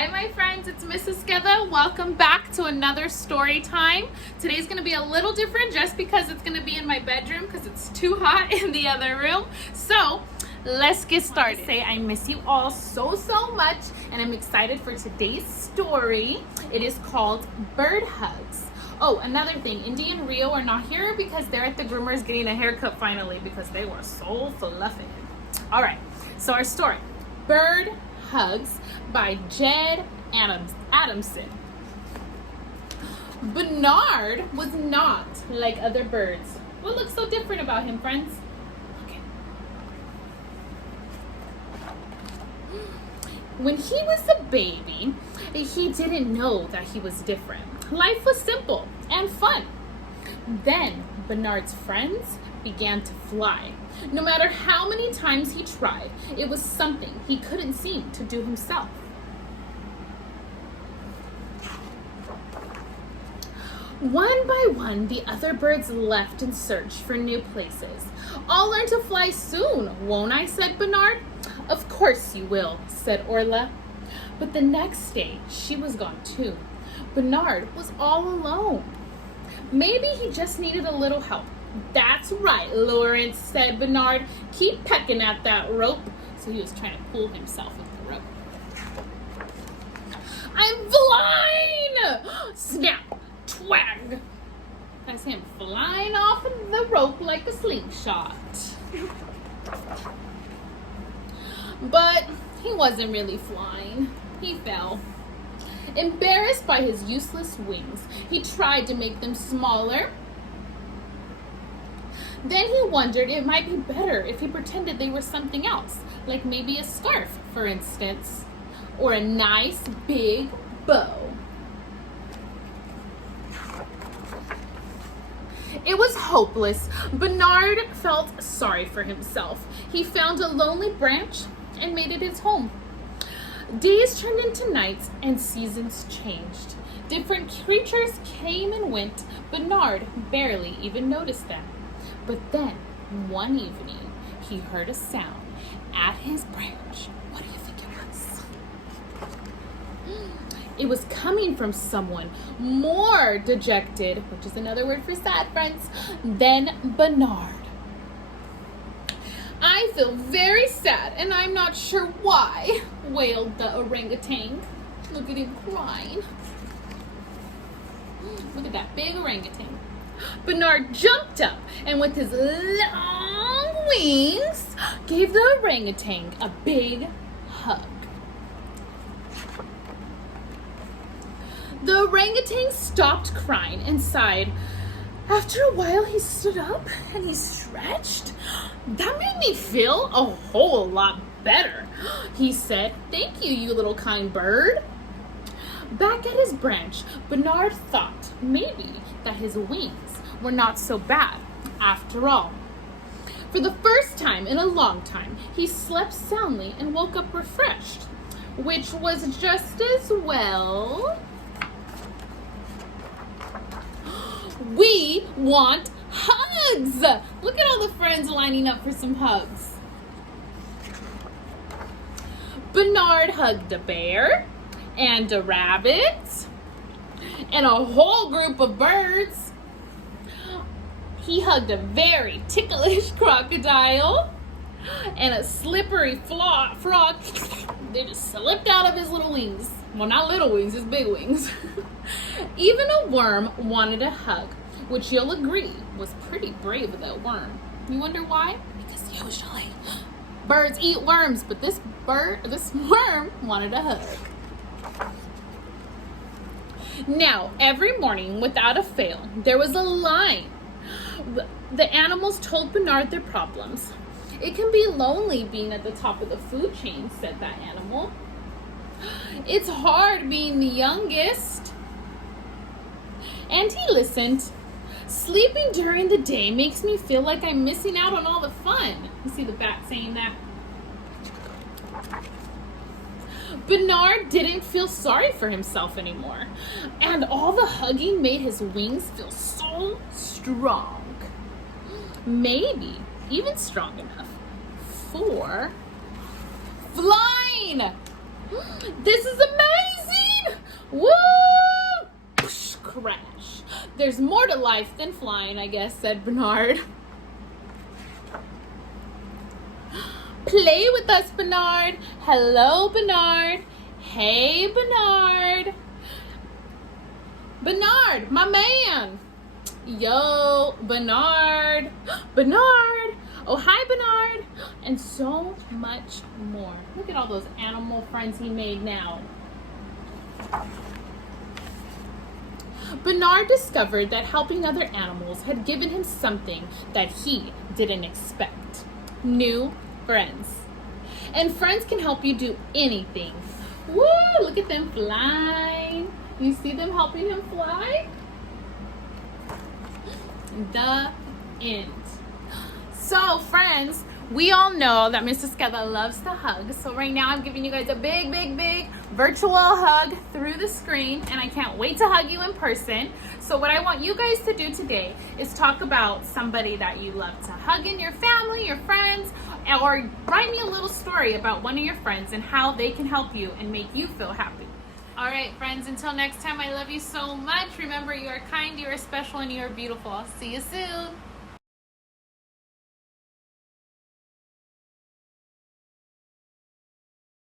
Hi my friends, it's Miss.Esqueda. Welcome back to another story time. Today's going to be a little different just because it's going to be in my bedroom because it's too hot in the other room. So let's get started. I miss you all so much and I'm excited for today's story. It is called Bird Hugs. Oh, another thing, Indy and Rio are not here because they're at the groomers getting a haircut finally because they were so fluffy. All right, so our story, Bird Hugs by Jed Adamson. Bernard was not like other birds. What looks so different about him, friends? Okay. When he was a baby, he didn't know that he was different. Life was simple and fun. Then Bernard's friends began to fly. No matter how many times he tried, it was something he couldn't seem to do himself. One by one, the other birds left in search for new places. I'll learn to fly soon, won't I? Said Bernard. Of course you will, said Orla. But the next day, she was gone too. Bernard was all alone. Maybe he just needed a little help. That's right, Lawrence, said Bernard. Keep pecking at that rope. So he was trying to pull himself with the rope. I'm flying! Snap, twag. That's him flying off the rope like a slingshot. But he wasn't really flying. He fell. Embarrassed by his useless wings, he tried to make them smaller. Then he wondered it might be better if he pretended they were something else, like maybe a scarf, for instance, or a nice big bow. It was hopeless. Bernard felt sorry for himself. He found a lonely branch and made it his home. Days turned into nights and seasons changed. Different creatures came and went. Bernard barely even noticed them. But then, one evening, he heard a sound at his branch. What do you think it was? It was coming from someone more dejected, which is another word for sad, friends, than Bernard. I feel very sad, and I'm not sure why, wailed the orangutan. Look at him crying. Look at that big orangutan. Bernard jumped up and with his long wings gave the orangutan a big hug. The orangutan stopped crying and sighed. After a while, he stood up and he stretched. That made me feel a whole lot better, he said. Thank you, you little kind bird. Back at his branch, Bernard thought maybe that his wings were not so bad after all. For the first time in a long time, he slept soundly and woke up refreshed, which was just as well. We want hugs! Look at all the friends lining up for some hugs. Bernard hugged a bear and a rabbit and a whole group of birds. He hugged a very ticklish crocodile and a slippery frog. They just slipped out of his little wings. Well, not little wings, his big wings. Even a worm wanted a hug, which you'll agree was pretty brave of that worm. You wonder why? Because usually birds eat worms, but this worm wanted a hug. Now, every morning, without a fail, there was a line. The animals told Bernard their problems. It can be lonely being at the top of the food chain, said that animal. It's hard being the youngest. And he listened. Sleeping during the day makes me feel like I'm missing out on all the fun. You see the bat saying that? Bernard didn't feel sorry for himself anymore. And all the hugging made his wings feel so strong. Maybe even strong enough for flying. This is amazing! Woo! Psh, crash. There's more to life than flying, I guess, said Bernard. Play with us, Bernard. Hello, Bernard. Hey, Bernard. Bernard, my man. Yo, Bernard. Bernard. Oh, hi, Bernard. And so much more. Look at all those animal friends he made now. Bernard discovered that helping other animals had given him something that he didn't expect. New friends. And friends can help you do anything. Woo! Look at them flying. You see them helping him fly? The end. So, friends, we all know that Miss.Esqueda loves to hug. So right now I'm giving you guys a big, big, big virtual hug through the screen, and I can't wait to hug you in person. So what I want you guys to do today is talk about somebody that you love to hug in your family, your friends, or write me a little story about one of your friends and how they can help you and make you feel happy. All right, friends, until next time, I love you so much. Remember, you are kind, you are special, and you are beautiful. I'll see you soon.